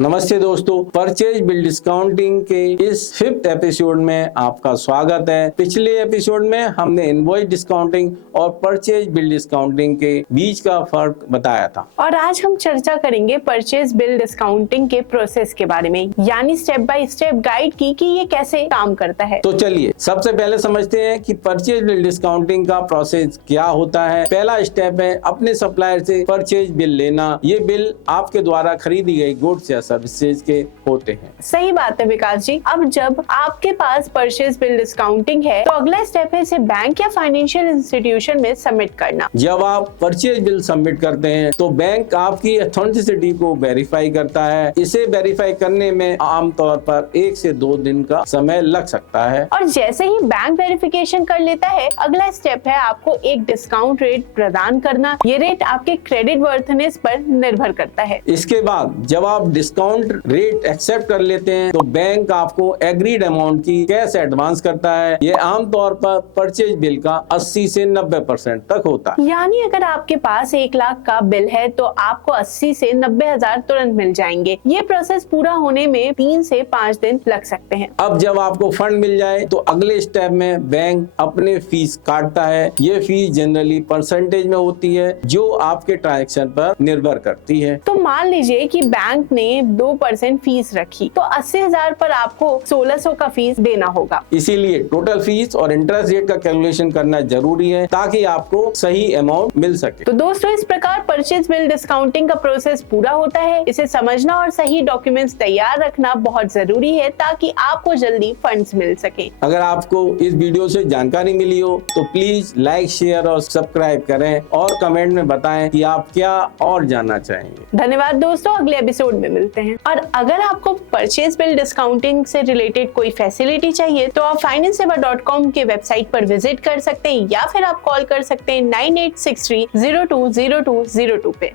नमस्ते दोस्तों, purchase bill discounting के इस 5th एपिसोड में आपका स्वागत है। पिछले एपिसोड में हमने इनवॉइस डिस्काउंटिंग और परचेज बिल डिस्काउंटिंग के बीच का फर्क बताया था और आज हम चर्चा करेंगे परचेज बिल डिस्काउंटिंग के प्रोसेस के बारे में, यानी स्टेप बाय स्टेप गाइड की कि ये कैसे काम करता है। तो चलिए सबसे पहले समझते हैं कि परचेज बिल डिस्काउंटिंग का प्रोसेस क्या होता है। पहला स्टेप है अपने सप्लायर से परचेज बिल लेना। ये बिल आपके द्वारा खरीदी गई गुड्स या सर्विसेज के होते हैं। सही बात है विकास जी। अब जब आपके पास परचेज बिल डिस्काउंटिंग है तो अगला स्टेप है इसे बैंक या फाइनेंशियल इंस्टीट्यूशन में सबमिट करना। जब आप परचेज बिल सबमिट करते हैं तो बैंक आपकी ऑथेंटिसिटी को वेरीफाई करता है। इसे वेरीफाई करने में आमतौर पर 1 से 2 दिन का समय लग सकता है। और जैसे ही बैंक वेरिफिकेशन कर लेता है, अगला स्टेप है आपको एक डिस्काउंट रेट प्रदान करना। ये रेट आपके क्रेडिट वर्थनेस पर निर्भर करता है। इसके बाद जब आप डिस्काउंट रेट एक्सेप्ट कर लेते हैं तो बैंक आपको एग्रीड अमाउंट की कैश एडवांस करता है। ये आमतौर पर परचेज बिल का 80 से 90% तक होता है। यानी अगर आपके पास 1 लाख का बिल है तो आपको 80 से 90 हजार तुरंत मिल जाएंगे। ये प्रोसेस पूरा होने में 3 से 5 दिन लग सकते हैं। अब जब आपको फंड मिल जाए तो अगले स्टेप में बैंक अपने फीस काटता है। ये फीस जनरली परसेंटेज में होती है जो आपके ट्रांजैक्शन पर निर्भर करती है। तो मान लीजिए कि बैंक ने 2% फीस रखी तो 80,000 पर आपको 1600 का फीस देना होगा। इसीलिए टोटल फीस और इंटरेस्ट रेट का कैलकुलेशन करना जरूरी है ताकि आपको सही अमाउंट मिल सके। तो दोस्तों इस प्रकार परचेज बिल डिस्काउंटिंग का प्रोसेस पूरा होता है। इसे समझना और सही डॉक्यूमेंट्स तैयार रखना बहुत जरूरी है ताकि आपको जल्दी फंड्स मिल सके। अगर आपको इस वीडियो से जानकारी मिली हो तो प्लीज लाइक, शेयर और सब्सक्राइब करें और कमेंट में बताएं कि आप क्या और जानना चाहेंगे। धन्यवाद दोस्तों, अगले एपिसोड में मिलते हैं। और अगर आपको परचेज बिल डिस्काउंटिंग से रिलेटेड कोई फैसिलिटी चाहिए तो आप financesaver.com के वेबसाइट पर विजिट कर सकते हैं या फिर आप कॉल कर सकते हैं 9863020202 पे।